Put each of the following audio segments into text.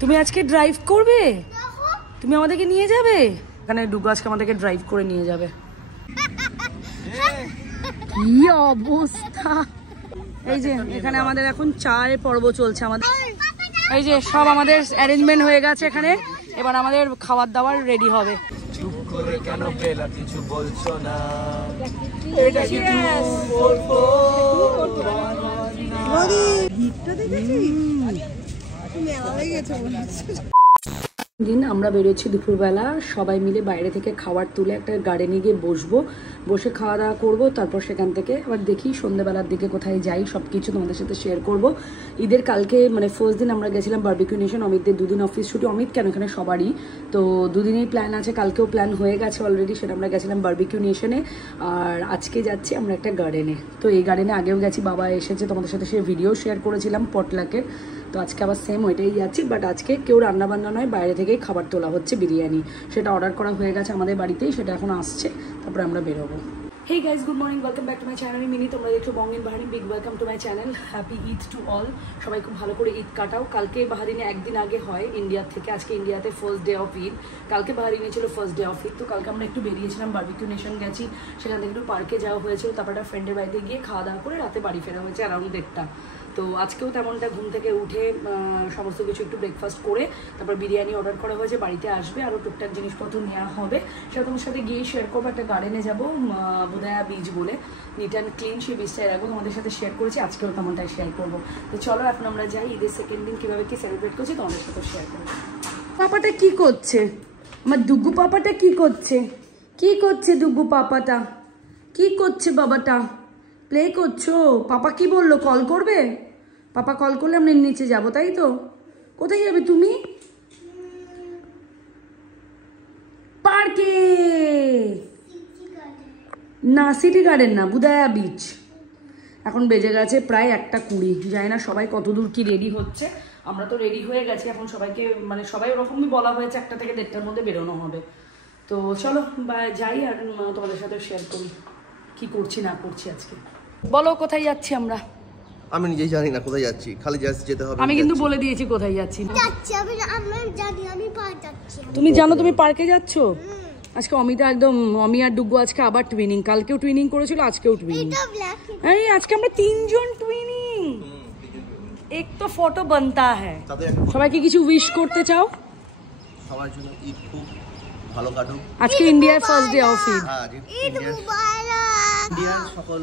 তুমি আজকে ড্রাইভ করবে? তুমি আমাদেরকে নিয়ে যাবে? এখানে ডুগু আজকে আমাদেরকে ড্রাইভ করে নিয়ে যাবে। কি অবস্থা! এই যে এখানে আমাদের এখন চায়ের পর্ব চলছে। আমাদের এই যে সব আমাদের অ্যারেঞ্জমেন্ট হয়ে গেছে এখানে। এবার আমাদের খাবার দাবার রেডি হবে। চুপ করে কেন বেলা কিছু বলছো না? এটা কি বলবো? দিন আমরা বেরোচ্ছি দুপুরবেলা সবাই মিলে বাইরে থেকে খাবার তুলে একটা গার্ডেনে গিয়ে বসবো, বসে খাওয়া দাওয়া করবো। তারপর সেখান থেকে আবার দেখি সন্ধ্যেবেলার দিকে কোথায় যাই, সব কিছু তোমাদের সাথে শেয়ার করব। ঈদের কালকে মানে ফার্স্ট দিন আমরা গেছিলাম বারবিকিউ নেশন। অমিতদের দুদিন অফিস ছুটি, অমিত কেন এখানে সবারই, তো দুদিনেই প্ল্যান আছে। কালকেও প্ল্যান হয়ে গেছে অলরেডি, সেটা আমরা গেছিলাম বারবিকিউ নেশনে। আর আজকে যাচ্ছি আমরা একটা গার্ডেনে। তো এই গার্ডেনে আগেও গেছি, বাবা এসেছে, তোমাদের সাথে সে ভিডিও শেয়ার করেছিলাম পটলাকের। তো আজকে আবার সেম ওইটাই যাচ্ছি, বাট আজকে কেউ রান্নাবান্না নয়, বাইরে থেকেই খাবার তোলা হচ্ছে, বিরিয়ানি। সেটা অর্ডার করা হয়ে গেছে আমাদের বাড়িতেই, সেটা এখন আসছে, তারপরে আমরা বেরোবো। Hey guys, good morning, welcome back to my channel. Mini, তোমরা দেখছো বঙ্গিন বাহারিন। Big welcome to my channel. Happy Eid to all. সবাই খুব ভালো করে ঈদ কাটাও। কালকে বাহারিনে একদিন আগে হয় ইন্ডিয়া থেকে, আজকে ইন্ডিয়াতে ফার্স্ট ডে অফ ঈদ, কালকে বাহারিনে ছিল ফার্স্ট ডে অফ ঈদ। তো কালকে আমরা একটু বেরিয়েছিলাম, বারবিকিউ নেশন গেছি, সেখান থেকে একটু পার্কে যাওয়া হয়েছিল, তারপর একটা ফ্রেন্ডের বাড়িতে গিয়ে খাওয়া দাওয়া করে রাতে বাড়ি ফেরা হয়েছে অ্যারাউন্ড 1টা। তো আজকেও তেমনটা ঘুম থেকে উঠে সমস্ত কিছু একটু ব্রেকফাস্ট করে তারপর বিরিয়ানি অর্ডার করা হয়েছে, বাড়িতে আসবে, আরও টুকটাক জিনিসপত্র নেওয়া হবে, সেটা তোমার সাথে গিয়ে শেয়ার করবো। একটা গার্ডেনে যাবো, বোধায়া বিচ বলে, নিট অ্যান্ড ক্লিন, সেই বিচটায় রাখবো, তোমাদের সাথে শেয়ার করেছি, আজকেও তেমনটাই শেয়ার করবো। তো চলো এখন আমরা যাই, ঈদের সেকেন্ড দিন কীভাবে কী সেলিব্রেট করছি তোমাদের সাথে শেয়ার করবো। পাপাটা কি করছে? আমার ডুগু পাপাটা কি করছে? কি করছে ডুগু পাপাটা? কি করছে বাবাটা? প্লে করছো? পাপা কি বললো, কল করবে? পাপা কল করলে আমরা নিচে যাবো, তাই তো? কোথায় যাবে তুমি? পার্কে না, সিটি গার্ডেন না, বুধায়া বিচ। এখন বেজে গেছে প্রায় 1:20। জানি না সবাই কত দূর কি রেডি হচ্ছে। আমরা তো রেডি হয়ে গেছি, এখন সবাইকে মানে সবাই ওরকমই বলা হয়েছে 1টা থেকে 1:30টার মধ্যে বেরোনো হবে। তো চলো যাই, আর তোমাদের সাথে শেয়ার করি কি করছি না করছি আজকে। বলো কোথায় যাচ্ছি আমরা? আমি নিজেই জানি না কোথায় যাচ্ছি, খালি জাস্ট যেতে হবে। আমি কিন্তু বলে দিয়েছি কোথায় যাচ্ছি। তুমি জানো তুমি পার্কে যাচ্ছ আজকে? অমিতা একদম, অমি আর ডুগু আজকে আবার টুইনিং, কালকেও টুইনিং করেছিল, আজকেও টুইনিং। এই আজকে আমরা 3 জন টুইনিং। এক তো ফটো বানতা হ্যায়। সবাইকে কিছু উইশ করতে চাও? সবার জন্য ঈদ খুব ভালো কাটুক। আজকে ইন্ডিয়ার ফার্স্ট ডে অফ ঈদ। ইন্ডিয়ার সকল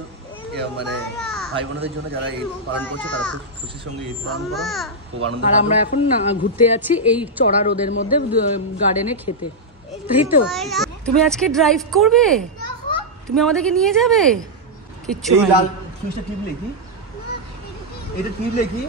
মানে ভাই বোনদের জন্য যারা ঈদ পালন করছে তারা খুব খুশির সঙ্গে ঈদ পালন করো, খুব আনন্দ। আর আমরা এখন ঘুরতে যাচ্ছি এই চড়া রোদের মধ্যে গার্ডেনে খেতে, তাই তো? তুমি আজকে ড্রাইভ করবে? তুমি আমাদেরকে নিয়ে যাবে? কিচ্ছু এই লাল সুইচটা টিপলে কি? এটা টিপলে কি?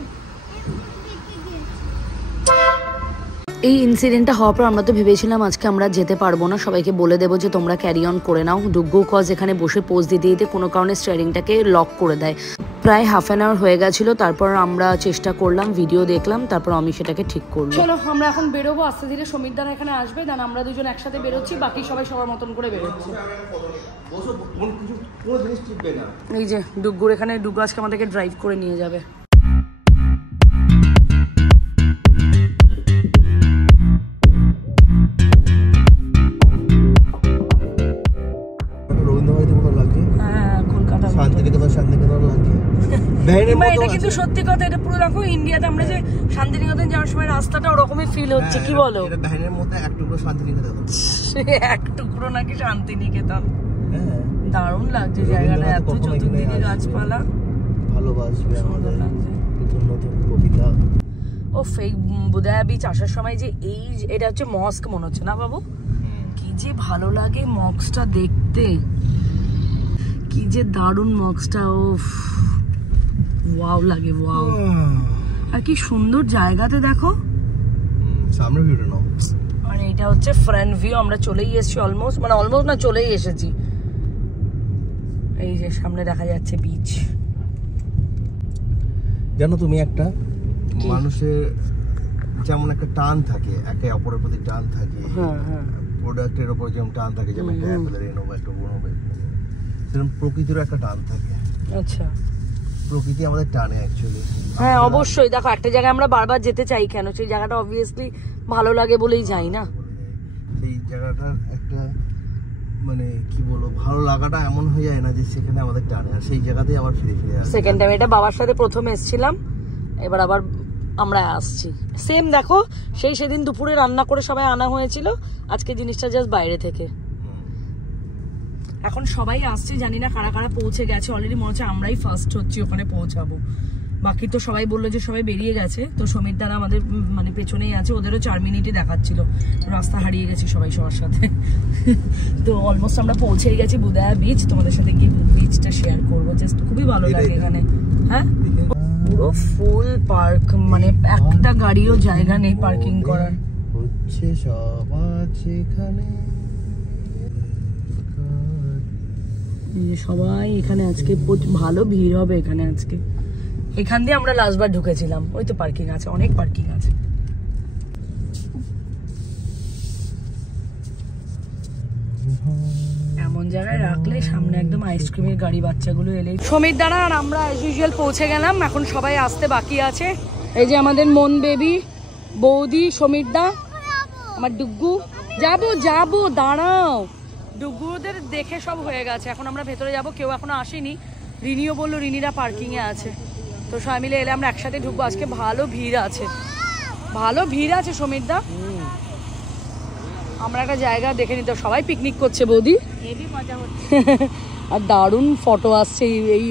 এই ইনসিডেন্টটা হওয়ার পর আমরা তো ভেবেছিলাম আজকে আমরা যেতে পারবো না, সবাইকে বলে দেবো যে তোমরা ক্যারি অন করে নাও। ডুগু কজ এখানে বসে পোজ দিতে দিতে কোনো কারণে স্টিয়ারিংটাকে লক করে দেয়। প্রায় হাফ অ্যান আওয়ার হয়ে গেছিলো, তারপর আমরা চেষ্টা করলাম, ভিডিও দেখলাম, তারপর আমি সেটাকে ঠিক করলাম। চলো আমরা এখন বেরোবো, আস্তে ধীরে সমীর দান এখানে আসবে, দেন আমরা দুজন একসাথে বেরোচ্ছি, বাকি সবাই সবার মতন করে বেরোচ্ছি। এই যে ডুগুর এখানে, ডুগু আজকে আমাদেরকে ড্রাইভ করে নিয়ে যাবে। এটা কিন্তু সত্যি কথা, এটা পুরো দেখো ইন্ডিয়াতে আমরা যে শান্তিনিকেতন যাওয়ার সময় রাস্তাটা ওরকমই ফিল হচ্ছে। কি বলো? এটা ভ্যানের মধ্যে এক টুকরো শান্তিনিকেতন। এক টুকরো নাকি শান্তিনিকেতন? দারুণ লাগছে জায়গাটা, এত চতুর্দিকে গাছপালা, ভালোবাসবে আমাদের নতুন নতুন কবিতা। ও ফেক বুধায়া বিচ আসার সময় যে এটা হচ্ছে মস্ক মনে হচ্ছে না বাবু? কি যে ভালো লাগে মস্কটা দেখতে, কি যে দারুণ মস্কটা। ও ওয়াও লাগে, ওয়াও। আর কি সুন্দর জায়গাতে দেখো, সামনে ভিউটা নাও। মানে এটা হচ্ছে ফ্রন্ট ভিউ। আমরা চলেই এসেছি অলমোস্ট, মানে অলমোস্ট না, চলেই এসেছি। এই যে সামনে দেখা যাচ্ছে বিচ। জানো তুমি একটা মানুষের যেমন একটা টান থাকে, একে অপরের প্রতি টান থাকে, প্রোডাক্টের উপর যেমন টান থাকে, যেমন একটা অ্যাপেলের এনো বা একটা বোনো, সেরকম প্রকৃতিরও একটা টান থাকে। আচ্ছা, প্রকৃতি আমাদের টানে অ্যাকচুয়ালি। হ্যাঁ অবশ্যই, দেখো একটা জায়গায় আমরা বারবার যেতে চাই কেন, সেই জায়গাটা অবভিয়াসলি ভালো লাগে বলেই যাই না। সেই জায়গাটার একটা মানে কি বলবো, ভালো লাগাটা এমন হয়ে যায় না যে সেখানে আমাদের টানে, আর সেই জায়গাতেই আবার ফিরে ফিরে আসি। সেকেন্ড টাইম এটা বাবার সাথে প্রথম এসেছিলাম, এবার আবার আমরা আসছি। সেম দেখো, সেদিন দুপুরে রান্না করে সবাই আনা হয়েছিল, আজকে জিনিসটা জাস্ট বাইরে থেকে। এখন সবাই আসছে, জানি না কারা কারা পৌঁছে গেছে অলরেডি, মনে হচ্ছে আমরাই ফার্স্ট হচ্ছি ওখানে পৌঁছাবো। বাকি তো সবাই বললো যে সবাই বেরিয়ে গেছে, তো সমীর দ্বারা আমাদের মানে পেছনেই আছে, ওদেরও 4 মিনিটই দেখাচ্ছিল, রাস্তা হারিয়ে গেছি সবাই সবার সাথে। তো অলমোস্ট আমরা পৌঁছেই গেছি বুদায়া বিচ, তোমাদের সাথে গিয়ে বিচটা শেয়ার করবো, জাস্ট খুবই ভালো লাগে এখানে। হ্যাঁ পুরো ফুল পার্ক, মানে একটা গাড়িও জায়গা নেই পার্কিং করার। হচ্ছে সব আছে এখানে, সবাই এখানে আজকে ভালো ভিড় হবে এখানে আজকে। এখান দিয়ে আমরা লাস্টবার ঢুকেছিলাম, ওই তো পার্কিং আছে, অনেক পার্কিং আছে। এমন জায়গায় রাখলে সামনে একদম আইসক্রিমের গাড়ি, বাচ্চাগুলো এলেই। সমীর দ্বারা আর আমরা অ্যাজ ইউজুয়াল পৌঁছে গেলাম, এখন সবাই আসতে বাকি আছে। এই যে আমাদের মন বেবি, বৌদি, সমীর দা, আমার ডুগ্গু। যাবো দাঁড়াও, ডুগ্গুদের দেখে সব হয়ে গেছে, এখন আমরা ভেতরে যাব, কেউ এখনো আসেনি। রিনিও বললো রিনিরা পার্কিং এ আছে, তো সবাই মিলে এলে আমরা একসাথে ঢুকবো। আজকে ভালো ভিড় আছে সমীর দা। আমরা একটা জায়গা দেখে নিতে, সবাই পিকনিক করছে বৌদি, হেভি মজা হচ্ছে। আর দারুণ ফটো আসছে এই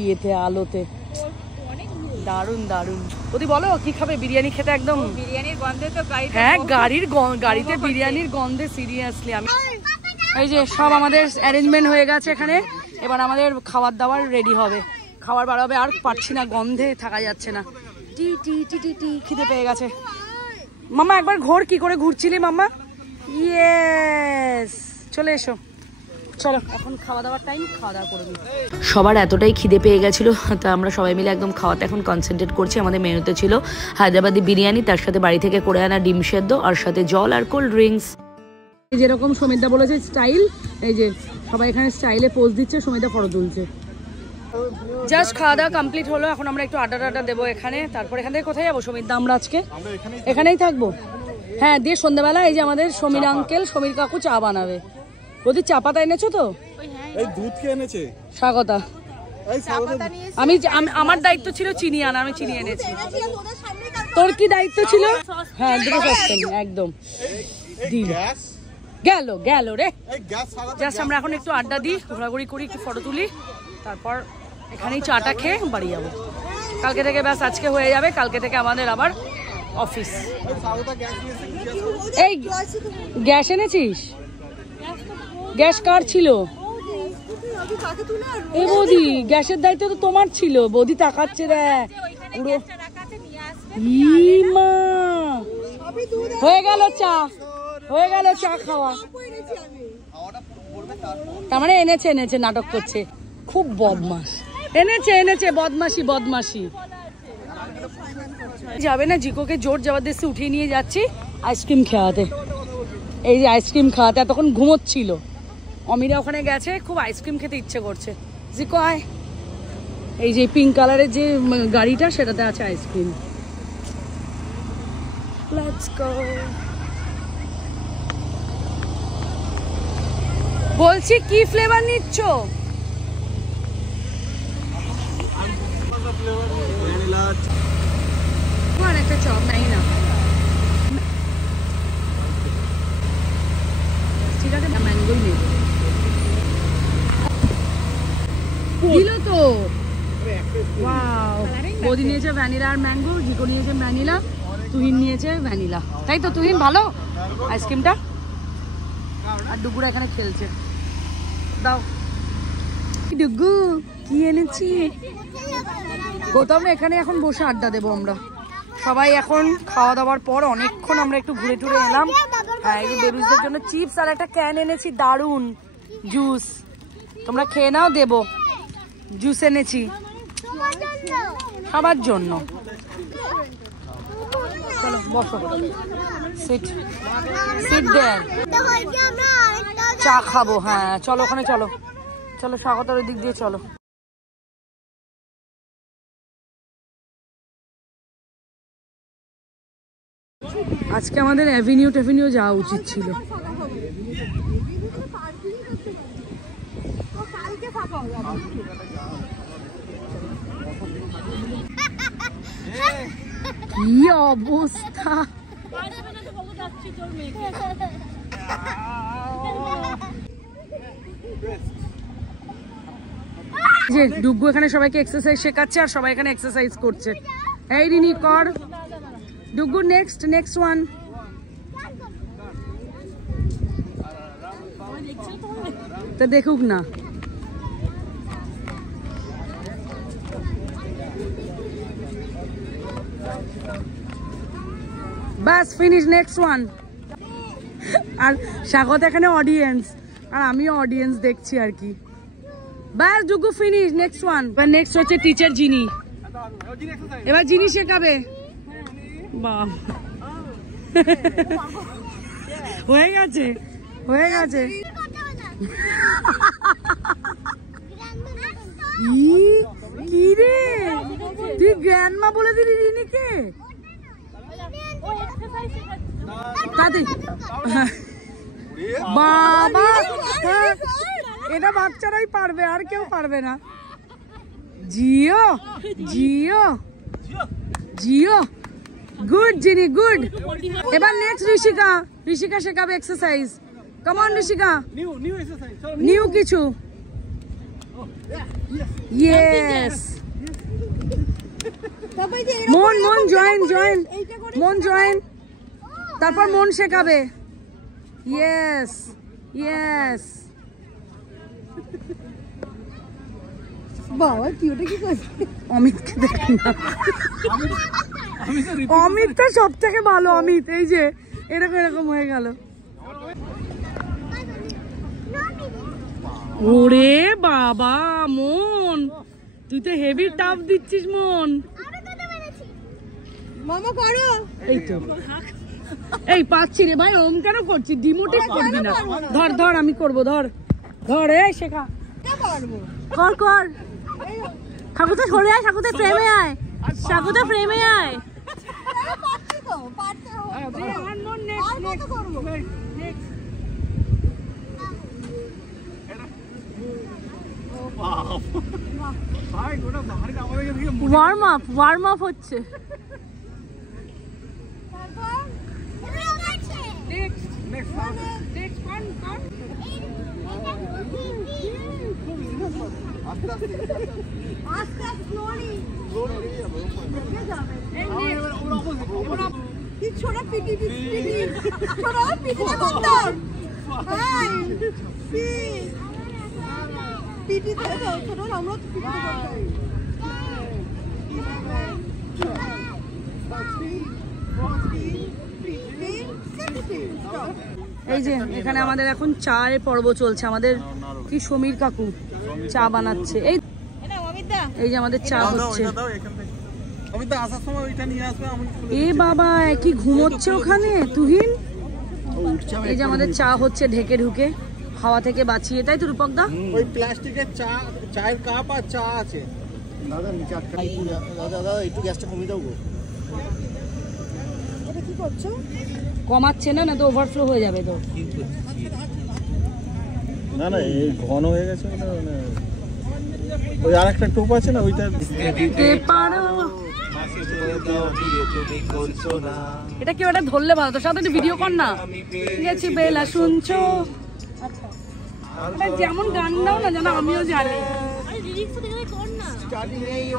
ইয়েতে, আলোতে, দারুণ। বৌদি বলো কি খাবে? বিরিয়ানি খেতে একদম, বিরিয়ানির গন্ধে তো হ্যাঁ, গাড়িতে বিরিয়ানির গন্ধে সিরিয়াসলি আমি। এই যে সব আমাদের অ্যারেঞ্জমেন্ট হয়ে গেছে এখানে, এবার আমাদের খাবার দাবার রেডি হবে, খাবার বার হবে। আর পারছি না, গন্ধে থাকা যাচ্ছে না। টি খিদে পেয়ে গেছে। মাম্মা একবার ঘোর, কি করে ঘুরছিলি মাম্মা? ইয়েস, চলে এসো, চলো এখন খাওয়া দাওয়ার টাইম, খাওয়া দাওয়া করে দিই। সবার এতটাই খিদে পেয়ে গেছিল, তা আমরা সবাই মিলে একদম খাওয়াতে এখন কনসেন্ট্রেট করছি। আমাদের মেনুতে ছিল হায়দ্রাবাদি বিরিয়ানি, তার সাথে বাড়ি থেকে করে আনা ডিম সেদ্ধ, আর সাথে জল আর কোল্ড ড্রিঙ্কস। যেরকম সমীরদা বলেছে স্টাইল, এই যে সবাই এখানে স্টাইলে পোজ দিচ্ছে, সমীরদা ফটো তুলছে। জাস্ট খাওয়া দাওয়া কমপ্লিট হলো, এখন আমরা একটু আড্ডা দেবো এখানে। তারপর এখান থেকে কোথায় যাবো সমীরদা? আমরা আজকে এখানেই থাকবো। হ্যাঁ, দিয়ে সন্ধ্যাবেলা এই যে আমাদের সমীর আঙ্কেল, সমীর কাকু চা বানাবে। বৌদি চা পাতা এনেছো তো? এই দুধ কে এনেছে? স্বাগতা। আমি আমার দায়িত্ব ছিল চিনি আনা, আমি চিনি এনেছি। তোর কি দায়িত্ব ছিল? হ্যাঁ, দুটো সসপ্যান একদম গেল রে। জাস্ট আমরা এখন একটু আড্ডা দিই, ঘোরাঘুরি করি, একটু ফটো তুলি, তারপর এখানেই চাটা খেয়ে বাড়ি যাবো। কালকে থেকে ব্যাস আজকে হয়ে যাবে, কালকে থেকে আমাদের আবার অফিস। এই গ্যাস এনেছিস? গ্যাস কার ছিল? এই বৌদি, গ্যাসের দায়িত্ব তো তোমার ছিল। বৌদি তাকাচ্ছে রে পুরো। মা হয়ে গেল চা খাওয়া। তার মানে এনেছে নাটক করছে, খুব বদমাস। এনেছে বদমাসি। যাবে না, জিকোকে জোর জবরদস্তি উঠিয়ে নিয়ে যাচ্ছি আইসক্রিম খাওয়াতে। এই যে আইসক্রিম খাওয়াতে, এতক্ষণ ঘুমোচ্ছিল। অমিরা ওখানে গেছে, খুব আইসক্রিম খেতে ইচ্ছে করছে। জিকো আয়। এই যে পিঙ্ক কালারের যে গাড়িটা, সেটাতে আছে আইসক্রিম। Let's go. বলছি কি ফ্লেভার নিচ্ছ? আর একটা চপ নাই না, ঠিক আছে, ম্যাঙ্গোই নেই দিল তো। ওয়াও, বৌদি নিয়েছে ভ্যানিলা আর ম্যাঙ্গো, জিকো নিয়েছে ভ্যানিলা, তুহিন নিয়েছে ভ্যানিলা। তাই তো তুহিন, ভালো আইসক্রিমটা। আর ডুগুরা এখানে খেলছে। দাও ডুগু, কি এনেছি? গৌতম এখানে এখন বসে আড্ডা দেবো আমরা সবাই। এখন খাওয়া দাওয়ার পর অনেকক্ষণ আমরা একটু ঘুরে টুরে এলাম। হ্যাঁ, এই বেবিদের জন্য চিপস আর একটা ক্যান এনেছি, দারুন জুস, তোমরা খেয়ে নাও। দেবো জুস এনেছি সবার জন্য। চলো বসো, সিট দেয়, চা খাবো। হ্যাঁ চলো, ওখানে চলো, স্বাগতার দিক দিয়ে চলো। আজকে আমাদের অ্যাভিনিউ যাওয়া উচিত ছিল। কি অবস্থা! যে ডুগু এখানে সবাইকে এক্সারসাইজ শেখাচ্ছে আর সবাই এখানে এক্সারসাইজ করছে। এই রিনি কর, ডুগু নেক্সট ওয়ান। তো দেখুক না। বাস ফিনিশ, নেক্সট ওয়ান। আর স্বাগত এখানে অডিয়েন্স আর আমিও অডিয়েন্স দেখছি আর কি। বাস ডুগু ফিনিশ, নেক্সট ওয়ান। এবার নেক্সট হচ্ছে টিচার জিনি। এবার জিনি শেখাবে। বাহ, হয়ে গেছে। কি রে, তুই গ্র্যান্ডমা বলে দিলি রিনিকে? বাবা, এটা বাচ্চারাই পারবে, আর কেউ পারবে না। জিও গুড জিনি, গুড। এবার নেক্সট ঋষিকা শেখাবে exercise. Come on Rishika, new কিছু। Yes, Mon join. তারপর মন শেখাবে। ইয়েস। বাবা কি ওটা কি করছে? অমিতকে দেখেন না, অমিতটা সব থেকে ভালো। অমিত এই যে এরকম হয়ে গেল। ওরে বাবা মন, তুই তো হেভি টাফ দিচ্ছিস মন। মামা করো। এই তো, এই পাচ্ছি রে ভাই, ওম কেন করছিস? ডিমোটিভ করবি না। ধর আমি করবো, ধর এই শেখা। কর ঠাকুরটা সরে আয়, ঠাকুরটা ফ্রেমে আয়। ওয়ার্ম আপ হচ্ছে। এই যে এখানে আমাদের এখন চায়ের পর্ব চলছে। আমাদের কি সমীর কাকু চা বানাচ্ছে। এই যে আমাদের চা হচ্ছে। এ বাবা, কি ঘুমোচ্ছে ওখানে তুহিন? এই যে আমাদের চা হচ্ছে ঢেকে ঢুকে, হাওয়া থেকে বাঁচিয়ে, তাই তো রূপক দা? ওই প্লাস্টিকের চায়ের কাপ আর চা আছে। দাদা একটু গ্যাসটা কমিয়ে দাও গো। এটা কি করছো? কমাচ্ছে না, তো ওভারফ্লো হয়ে যাবে তো। না এই ঘন হয়ে গেছে। ওই আরেকটা টোপ আছে না, ওইটা দিতে পারো। এটা কি ওটা ধরলে ভালো, তোর সাথে ভিডিও কর না। ঠিক আছে বেলা, শুনছো? আচ্ছা, যেমন গান দাও না জানো, আমিও জানি।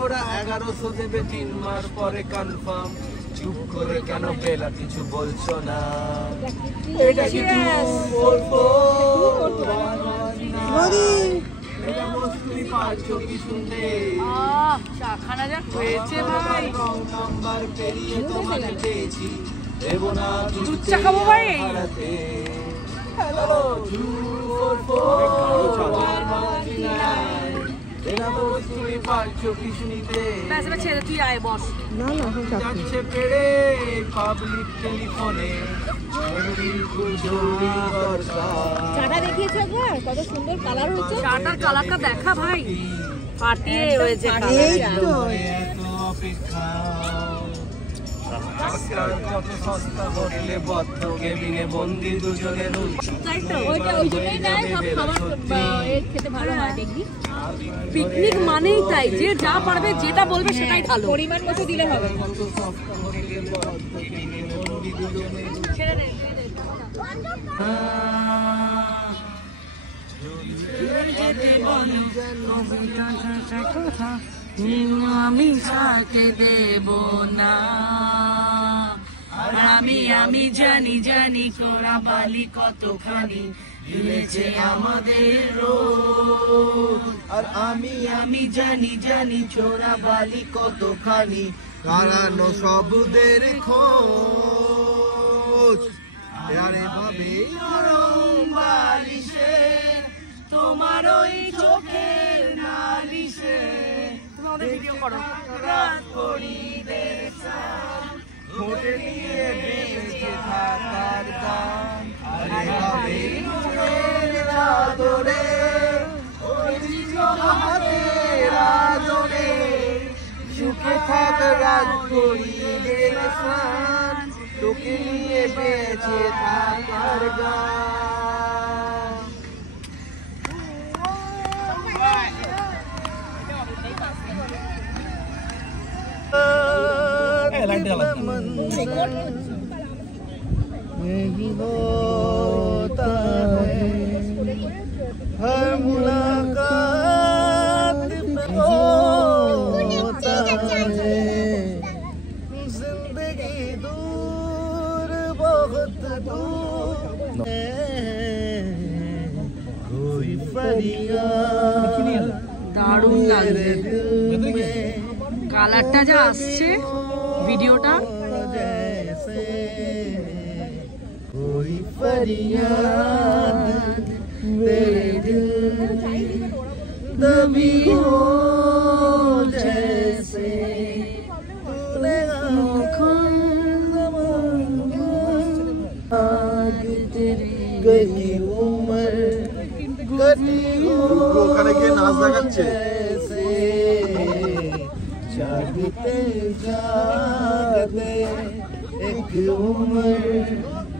ওরা 1100 দেবে 3 মাস পরে কনফার্ম। চুপ করে কেন বেলা কিছু বলছো না? এটা কি বলবো? এটা মস্তি পারছো কি শুনতে? চাখানা যা হয়েছে ভাই। নাম্বার পেরিয়ে তোমাকে পেয়েছি, দেব না দুধ চা খাবো ভাই। হ্যালো 244 এরা মস্তি পারছো কি শুনতে? ব্যাস এবার ছেড়ে তুই আয় বস। না যাচ্ছে পেড়ে পাবলিক টেলিফোনে। চাটা দেখিয়েছো একবার, কত সুন্দর কালার হয়েছে। চাটার কালারটা দেখা ভাই, ফাটিয়ে হয়েছে। আজকাল কত সস্তা হোটেলে বদ্ধ কেবিনে বন্দি দুজনে পিকনিক মানেই তাই, যে যা পারবে যেটা বলবে সেটাই ভালো, পরিমাণ মতো দিলে হবে। আমি ছাড়তে দেব না, আর আমি জানি জানি চোরা বালি কতখানি মিলেছে আমাদের রোজ। আর আমি জানি জানি চোরা বালি কতখানি কারানো শব্দের খোঁজ। আরে ভাবে বালিশে তোমার ওই চোখের নালিশে ভিডিও করো। ঘটে নিয়ে বেঁচে থাকার গান। আরে ভাবে আদরে ওই হাতের আদরে সুখে থাক রাত করিদের স্নান, তোকে নিয়ে বেঁচে থাকার গান। यही होता है हर मुलाकात में होता है, जिंदगी दूर बहुत दूर है, कोई फरियाद দারুণ লাগছে কালারটা যা আসছে ভিডিওটা। कोई फरियाद तेरे दिल दबी हो जैसे तूने गई उम्र कटी हो जैसे जागते जागते एक उम्र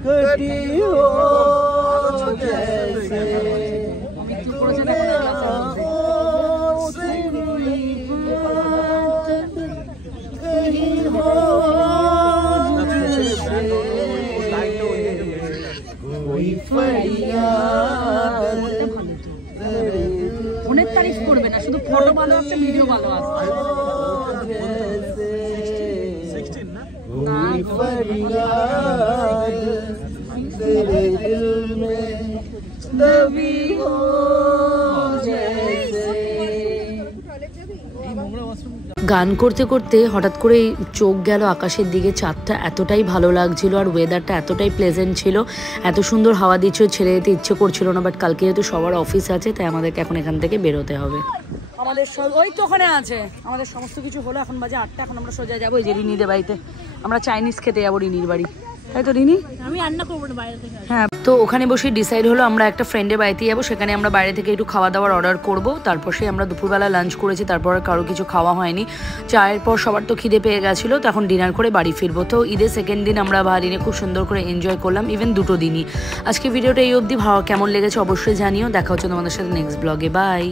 कटी हो जैसे से कोई बात कहीं हो जैसे कोई फरियाद অনেক তারিফ করবে না, শুধু ফটো ভালো আসছে, ভিডিও ভালো আসছে। कोई फरियाद तेरे दिल में दबी हो जैसे। গান করতে করতে হঠাৎ করে চোখ গেল আকাশের দিকে। চাঁদটা এতটাই ভালো লাগছিল আর ওয়েদারটা এতটাই প্লেজেন্ট ছিল, এত সুন্দর হাওয়া দিচ্ছিল, ছেড়ে যেতে ইচ্ছে করছিল না। বাট কালকে যেহেতু সবার অফিস আছে তাই আমাদেরকে এখন এখান থেকে বেরোতে হবে। আমাদের ওই তো ওখানে আছে, আমাদের সমস্ত কিছু হলো, এখন বাজে 8টা। এখন আমরা সোজা যাবো এই যে রিনিদের বাড়িতে, আমরা চাইনিজ খেতে যাবো রিনির বাড়ি, তাই তো রিনি? আমি রান্না করবো না বাইরে থেকে। হ্যাঁ, তো ওখানে বসে ডিসাইড হলো আমরা একটা ফ্রেন্ডের বাড়িতে যাবো, সেখানে আমরা বাইরে থেকে একটু খাওয়া দাওয়ার অর্ডার করব। তারপর সেই আমরা দুপুরবেলা লাঞ্চ করেছি, তারপর কারো কিছু খাওয়া হয়নি। চায়ের পর সবার তো খিদে পেয়ে গেছিলো, তখন ডিনার করে বাড়ি ফিরবো। তো ঈদের সেকেন্ড দিন আমরা বাহারিনে খুব সুন্দর করে এনজয় করলাম, ইভেন দুটো দিনই। আজকে ভিডিওটা এই অবধি, কেমন লেগেছে অবশ্যই জানিও। দেখা হচ্ছে তোমাদের সাথে নেক্সট ব্লগে, বাই।